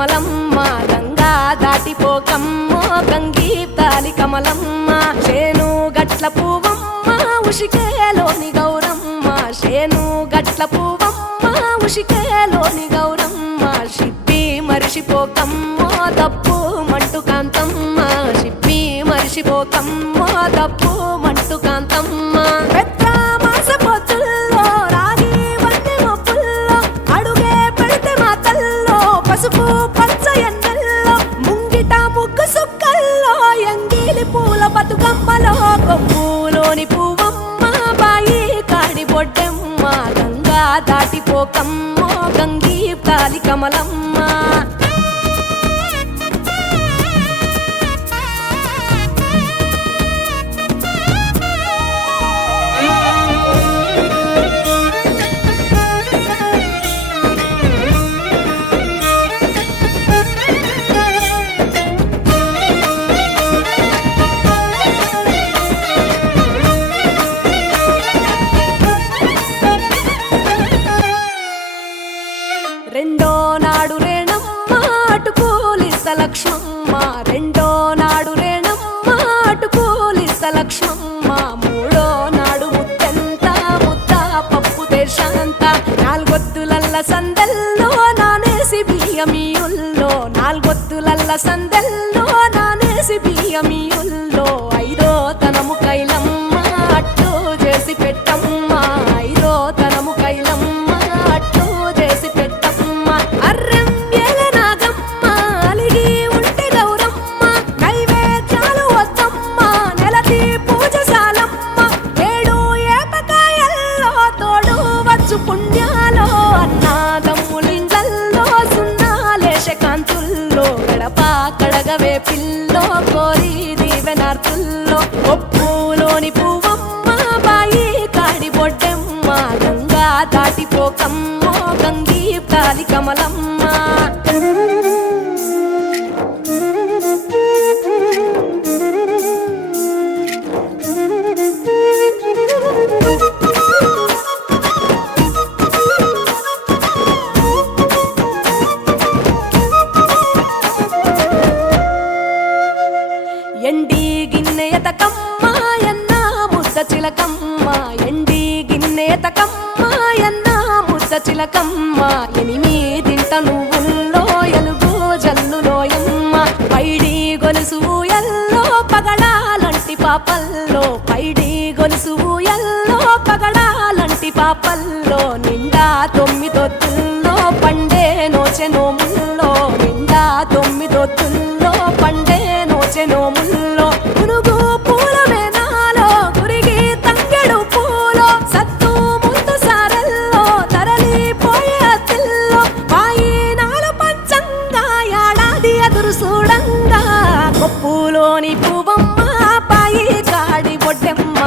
కమలమ్మ గంగా దాటిపోకమ్మో గంగీతాలి కమలమ్మ శేను గట్ల పువ్వమ్మ ఉషికేలోని గౌరమ్మ శేను గట్ల పువ్వమ్మ ఉషికేలోని గౌరమ్మ షిప్పి మరిషిపోకమ్మో తప్పు మంటు కాంతమ్మ షిప్పి మరిషిపోకమ్మో తప్పు మంటు కాంతమ్మ పసుపు పచ్చ ఎండల్లో ముంగిట ముగ్గు సుక్కల్లో ఎంగిలి పూల బతుకమ్మలో కొమ్ములోని పువ్వమ్మ బాయి కాడి బొడ్డెమ్మ గంగా దాటిపోకమ్మో గంగీ తాలి కమలమ్మ రెండో నాడు రేణమ్మ అటుకూలిస్త లక్ష్మమ్మ రెండో నాడు రేణమ్మ అటుకూలిస్త లక్ష్మమ్మ మూడో నాడు ముత్తెంత ముద్ద పప్పు దేశంత నాలుగొత్తులల్ల సందెల్లో నానేసి బియ్యమియుల్లో నాలుగొత్తులల్ల సందెల్లో నానేసి బియ్యమియుల్లో ఐదో తనము కైలమ్మ అట్టు చేసి పెట్టమ్మ ఐదో తనము కైలమ్మ అట్టు చేసి పుణ్యాలో అన్నాదమ్ములింగల్లో సున్నాలేశ కాంతుల్లో గడప కడగవే పిల్లో కోరి దీవెనార్తుల్లో ఒప్పులోని పువ్వమ్మ బాయి కాడి బొడ్డెమ్మ గంగా దాటిపోకమ్మో గంగీ తాలి కమలమ్మ ఎండి గిన్నెయతకమ్మ ఎన్న ముద్ద చిలకమ్మ ఎండి గిన్నెయతకమ్మ ఎన్న ముద్ద చిలకమ్మ ఎనిమిదింట నువ్వుల్లో ఎలుగు జల్లులోయమ్మ పైడి గొలుసు ఎల్లో పగడాలంటి పాపల్లో పైడి గొలుసు ఎల్లో పగడాలంటి పాపల్లో నిండా తొమ్మిదొత్తుల్లో పండే నోచె నోముల్లో నిండా తొమ్మిదొత్తుల్లో పండే నోచె నోముల్లో పునుగు పూల మేనాలో గురిగి తంగెడు పూలో సత్తు ముందు సారల్లో తరలిపోయే అత్తిల్లో వాయినాల పంచంగా ఏడాది ఎదురు చూడంగా కొప్పులోని పువ్వమ్మ బాయి కాడి బొడ్డెమ్మ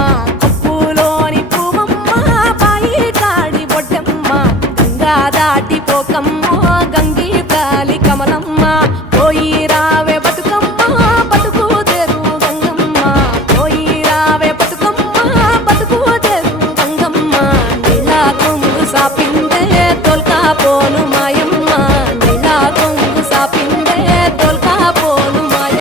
కొప్పులోని పువ్వమ్మ బాయి కాడి బొడ్డెమ్మ గంగా దాటిపోకమ్మ